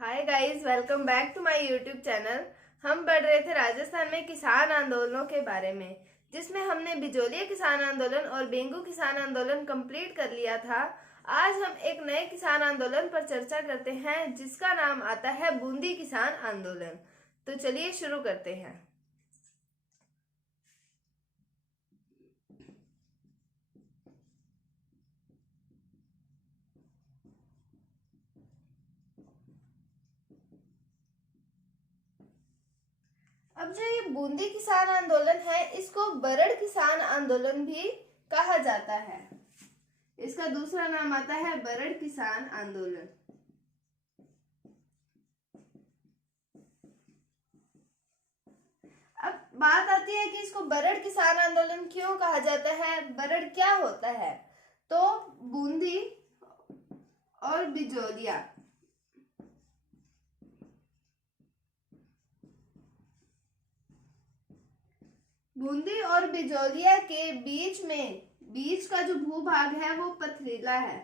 Hi guys, welcome back to my YouTube channel. हम पढ़ रहे थे राजस्थान में किसान आंदोलनों के बारे में, जिसमें हमने बिजोलिया किसान आंदोलन और बेंगू किसान आंदोलन कंप्लीट कर लिया था। आज हम एक नए किसान आंदोलन पर चर्चा करते हैं, जिसका नाम आता है बूंदी किसान आंदोलन। तो चलिए शुरू करते हैं। अब जो ये बूंदी किसान आंदोलन है, इसको बरड़ किसान आंदोलन भी कहा जाता है। इसका दूसरा नाम आता है बरड़ किसान आंदोलन। अब बात आती है कि इसको बरड़ किसान आंदोलन क्यों कहा जाता है, बरड़ क्या होता है। तो बूंदी और बिजोलिया, बूंदी और बिजोलिया के बीच का जो भूभाग है वो पथरीला है।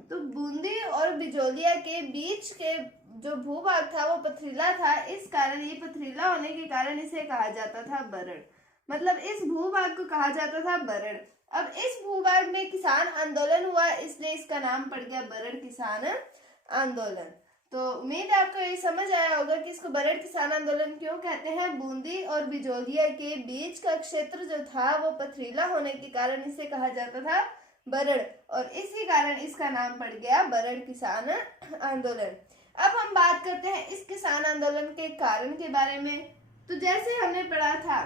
तो बूंदी और बिजोलिया के बीच के जो भूभाग था वो पथरीला था। इस कारण, ये पथरीला होने के कारण इसे कहा जाता था बरड़। मतलब इस भूभाग को कहा जाता था बरड़। अब इस भूभाग में किसान आंदोलन हुआ, इसलिए इसका नाम पड़ गया बरड़ किसान आंदोलन। तो उम्मीद है आपको ये समझ आया होगा कि इसको बरड़ किसान आंदोलन क्यों कहते हैं। बूंदी और बिजोलिया के बीच का क्षेत्र जो था वो पथरीला होने के कारण इसे कहा जाता था बरड़, और इसी कारण इसका नाम पड़ गया बरड़ किसान आंदोलन। अब हम बात करते हैं इस किसान आंदोलन के कारण के बारे में। तो जैसे हमने पढ़ा था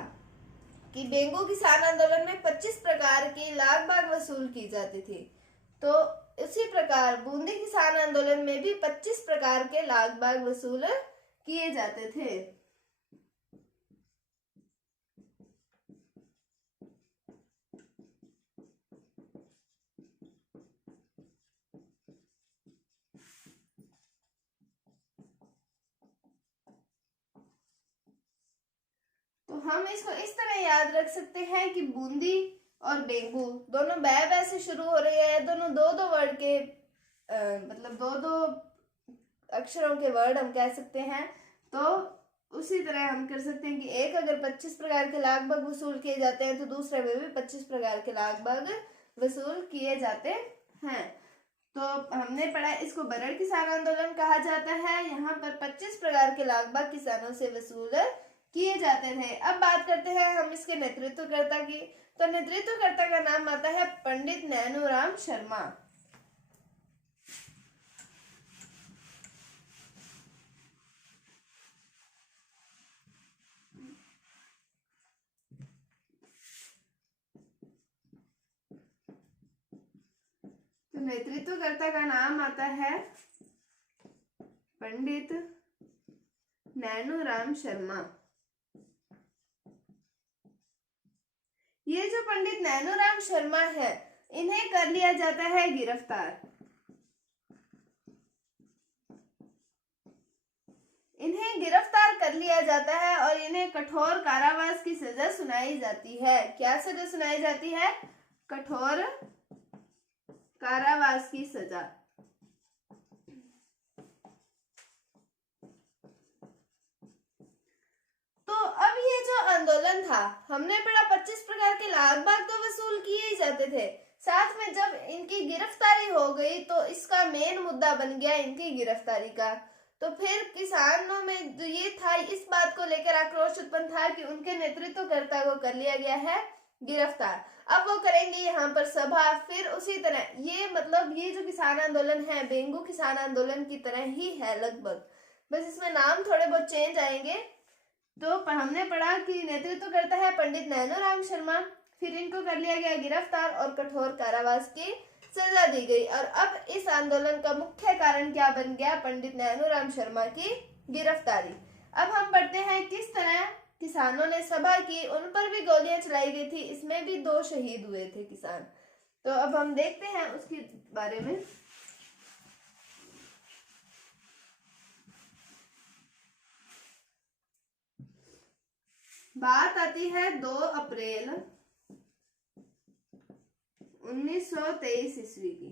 कि बेंगू किसान आंदोलन में 25 प्रकार की लाग बाग वसूल की जाती थी, तो इसी प्रकार बूंदी किसान आंदोलन में भी 25 प्रकार के लाग बाग वसूल किए जाते थे। तो हम इसको इस तरह याद रख सकते हैं कि बूंदी और बेंगू दोनों बै से शुरू हो रहे हैं। दोनों दो दो वर्ड के मतलब दो दो अक्षरों के वर्ड हम कह सकते हैं। तो उसी तरह हम कर सकते हैं कि एक अगर 25 प्रकार के लाग बाग वसूल किए जाते हैं, तो दूसरे में भी 25 प्रकार के लाग बाग वसूल किए जाते हैं। तो हमने पढ़ा इसको बरड़ किसान आंदोलन कहा जाता है। यहाँ पर 25 प्रकार के लाग बाग किसानों से वसूल किए जाते थे। अब बात करते हैं हम इसके नेतृत्वकर्ता की। तो नेतृत्वकर्ता का नाम आता है पंडित नैनूराम शर्मा। तो नेतृत्वकर्ता का नाम आता है पंडित नैनूराम शर्मा। ये जो पंडित नैनूराम शर्मा है, इन्हें कर लिया जाता है गिरफ्तार। इन्हें गिरफ्तार कर लिया जाता है और इन्हें कठोर कारावास की सजा सुनाई जाती है। क्या सजा सुनाई जाती है? कठोर कारावास की सजा। तो अब ये जो आंदोलन था, हमने पढ़ा 25 प्रकार के लाग बाग तो वसूल किए ही जाते थे, साथ में जब इनकी गिरफ्तारी हो गई तो इसका मेन मुद्दा बन गया इनकी गिरफ्तारी का। तो फिर किसानों में जो ये था, इस बात को लेकर आक्रोश उत्पन्न था कि उनके नेतृत्वकर्ता को कर लिया गया है गिरफ्तार। अब वो करेंगे यहाँ पर सभा। फिर उसी तरह ये जो किसान आंदोलन है, बेंगू किसान आंदोलन की तरह ही है लगभग, बस इसमें नाम थोड़े बहुत चेंज आएंगे। तो हमने पढ़ा कि नेतृत्व करता है पंडित नैनूराम शर्मा। फिर इनको कर लिया गया गिरफ्तार और कठोर कारावास की सजा दी गई। और अब इस आंदोलन का मुख्य कारण क्या बन गया? पंडित नैनूराम शर्मा की गिरफ्तारी। अब हम पढ़ते हैं किस तरह किसानों ने सभा की, उन पर भी गोलियां चलाई गई थी, इसमें भी 2 शहीद हुए थे किसान। तो अब हम देखते हैं उसके बारे में। बात आती है 2 अप्रैल 1923 ईस्वी की।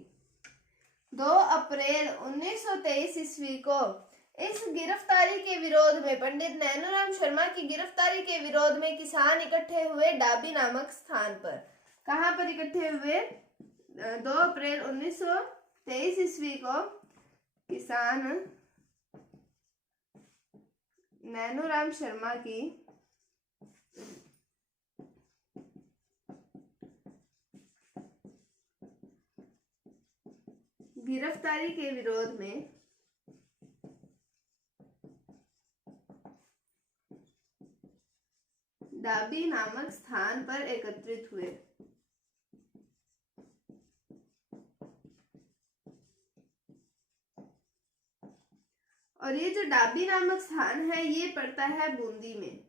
2 अप्रैल 1923 ईस्वी को इस गिरफ्तारी के विरोध में, पंडित नैनूराम शर्मा की गिरफ्तारी के विरोध में किसान इकट्ठे हुए डाबी नामक स्थान पर। कहां पर इकट्ठे हुए? 2 अप्रैल 1923 ईस्वी को किसान नैनूराम शर्मा की गिरफ्तारी के विरोध में डाबी नामक स्थान पर एकत्रित हुए। और ये जो डाबी नामक स्थान है ये पड़ता है बूंदी में।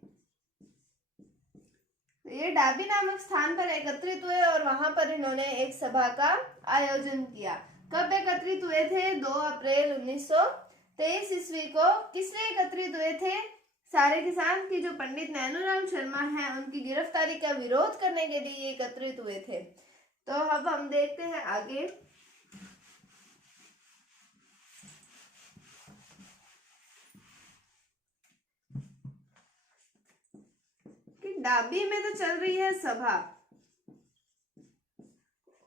ये डाबी नामक स्थान पर एकत्रित हुए और वहां पर इन्होंने एक सभा का आयोजन किया। कब एकत्रित हुए थे? 2 अप्रैल 1923 ईस्वी को। किस लिए एकत्रित हुए थे? सारे किसान की जो पंडित नैनूराम शर्मा है उनकी गिरफ्तारी का विरोध करने के लिए एकत्रित हुए थे। तो अब हम देखते हैं आगे कि डाबी में तो चल रही है सभा।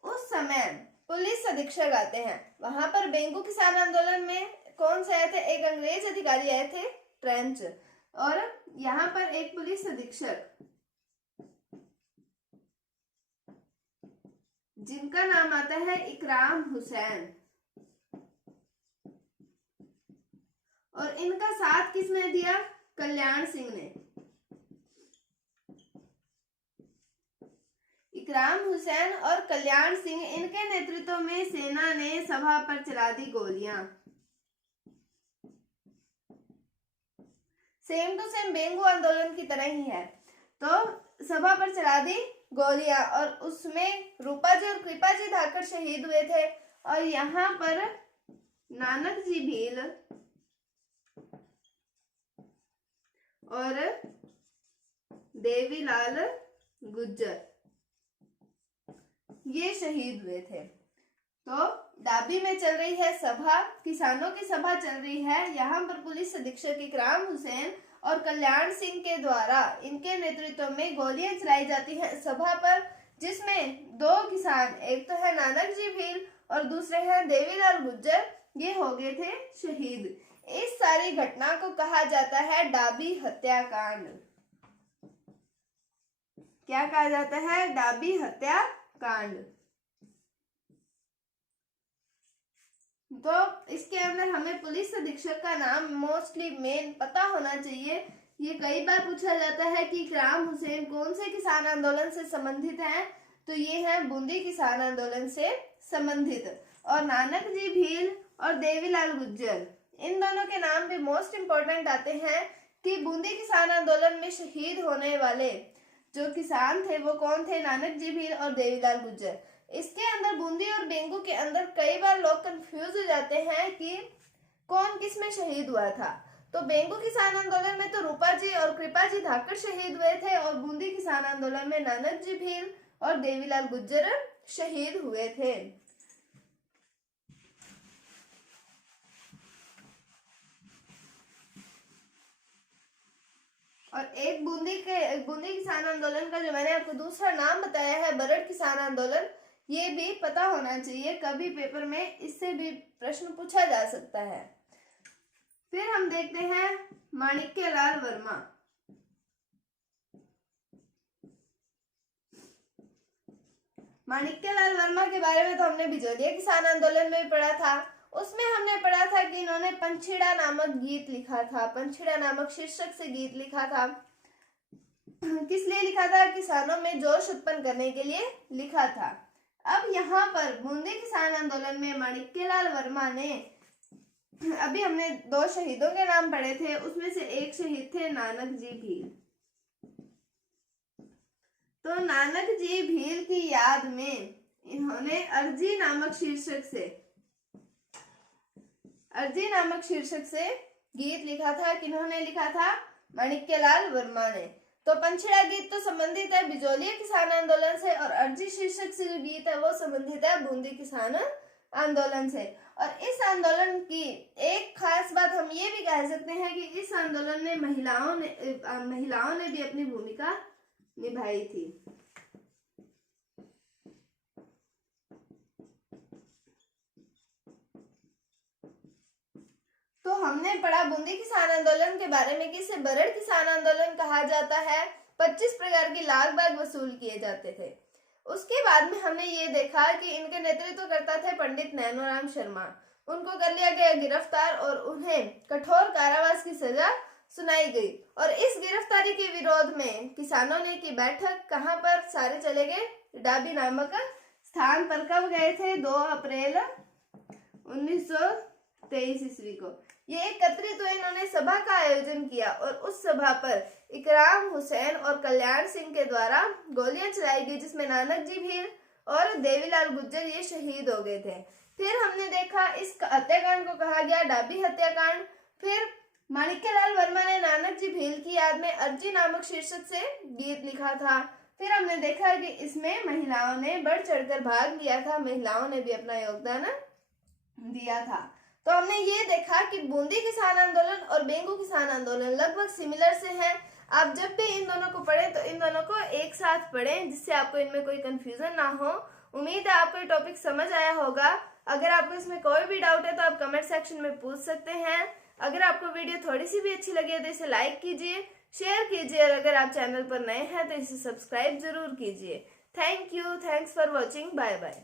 उस समय पुलिस अधीक्षक आते हैं वहां पर। बेंगू किसान आंदोलन में कौन से आए थे? एक अंग्रेज अधिकारी आए थे, ट्रेंच, और यहाँ पर एक पुलिस अधीक्षक जिनका नाम आता है इकराम हुसैन। और इनका साथ किसने दिया? कल्याण सिंह ने। इकराम हुसैन और कल्याण सिंह, इनके नेतृत्व में सेना ने सभा पर चला दी गोलियां। सेम टू सेम बेंगू आंदोलन की तरह ही है। तो सभा पर चला दी गोलियां और उसमें रूपा जी और कृपा जी धाकड़ शहीद हुए थे। और यहाँ पर नानक जी भील और देवीलाल गुज्जर ये शहीद हुए थे। तो डाबी में चल रही है सभा, किसानों की सभा चल रही है। यहाँ पर पुलिस अधीक्षक इकराम हुसैन और कल्याण सिंह के द्वारा इनके नेतृत्व में गोलियां चलाई जाती हैं सभा पर, जिसमें 2 किसान, एक तो है नानक जी भील और दूसरे हैं देवीलाल गुज्जर, ये हो गए थे शहीद। इस सारी घटना को कहा जाता है डाबी हत्याकांड। क्या कहा जाता है? डाबी हत्याकांड। तो इसके अंदर हमें पुलिस अधीक्षक का नाम मोस्टली मेन पता होना चाहिए। ये कई बार पूछा जाता है कि इकराम हुसैन कौन से किसान आंदोलन से संबंधित हैं? तो ये हैं बूंदी किसान आंदोलन से संबंधित। और नानक जी भील और देवीलाल गुज्जर, इन दोनों के नाम भी मोस्ट इंपॉर्टेंट आते हैं कि बूंदी किसान आंदोलन में शहीद होने वाले जो किसान थे वो कौन थे? नानक जी भील और देवीलाल गुज्जर। इसके अंदर बूंदी और बेंगू के अंदर कई बार लोग कंफ्यूज हो जाते हैं कि कौन किस में शहीद हुआ था। तो बेंगू किसान आंदोलन में तो रूपा जी और कृपा जी धाकड़ शहीद हुए थे और बूंदी किसान आंदोलन में नानक जी भील और देवीलाल गुज्जर शहीद हुए थे। और एक बूंदी किसान आंदोलन का जो मैंने आपको दूसरा नाम बताया है बरड़ किसान आंदोलन, ये भी पता होना चाहिए, कभी पेपर में इससे भी प्रश्न पूछा जा सकता है। फिर हम देखते हैं माणिक्यलाल वर्मा। माणिक्यलाल वर्मा के बारे में तो हमने बिजोलिया किसान आंदोलन में पढ़ा था। उसमें हमने पढ़ा था कि इन्होंने पंछीड़ा नामक गीत लिखा था, पंछीड़ा नामक शीर्षक से गीत लिखा था। किस लिए लिखा था? किसानों में जोश उत्पन्न करने के लिए लिखा था। अब यहाँ पर बूंदी किसान आंदोलन में माणिक्यलाल वर्मा ने, अभी हमने 2 शहीदों के नाम पढ़े थे, उसमें से एक शहीद थे नानक जी भील। तो नानक जी भील की याद में इन्होंने अर्जी नामक शीर्षक से गीत लिखा था। किन्होंने लिखा था? माणिक्यलाल वर्मा ने। तो पंछीड़ा गीत तो संबंधित है बिजोलिया किसान आंदोलन से और अर्जी शीर्षक से जो गीत है वो संबंधित है बूंदी किसान आंदोलन से। और इस आंदोलन की एक खास बात हम ये भी कह सकते हैं कि इस आंदोलन में महिलाओं ने भी अपनी भूमिका निभाई थी। तो हमने पढ़ा बूंदी किसान आंदोलन के बारे में कि इसे बरड़ किसान आंदोलन कहा जाता है। 25 प्रकार की लाख बाग वसूल किए जाते थे। उसके बाद में हमने ये देखा कि इनके नेतृत्व करता थे पंडित नैनोराम शर्मा। उनको कर लिया गया गिरफ्तार और उन्हें कठोर कारावास की सजा सुनाई गई। और इस गिरफ्तारी के विरोध में किसानों ने की बैठक कहाँ पर सारे चले गए, डाबी नामक स्थान पर। कब गए थे? 2 अप्रैल 1923 ईस्वी को ये एकत्रित हुए। इन्होंने सभा का आयोजन किया और उस सभा पर इकराम हुसैन और कल्याण सिंह के द्वारा गोलियां चलाई गई, जिसमें नानक जी भील और देवीलाल गुज्जर ये शहीद हो गए थे। फिर हमने देखा इस हत्याकांड को कहा गया डाबी हत्याकांड। फिर माणिक्यलाल वर्मा ने नानक जी भील की याद में अर्जी नामक शीर्षक से गीत लिखा था। फिर हमने देखा कि इसमें महिलाओं ने बढ़ चढ़कर भाग लिया था, महिलाओं ने भी अपना योगदान दिया था। तो हमने ये देखा कि बूंदी किसान आंदोलन और बेंगू किसान आंदोलन लगभग सिमिलर से हैं। आप जब भी इन दोनों को पढ़ें तो इन दोनों को एक साथ पढ़ें, जिससे आपको इनमें कोई कंफ्यूजन ना हो। उम्मीद है आपको ये टॉपिक समझ आया होगा। अगर आपको इसमें कोई भी डाउट है तो आप कमेंट सेक्शन में पूछ सकते हैं। अगर आपको वीडियो थोड़ी सी भी अच्छी लगी है तो इसे लाइक कीजिए, शेयर कीजिए और अगर आप चैनल पर नए हैं तो इसे सब्सक्राइब जरूर कीजिए। Thank you, thanks for watching, bye bye.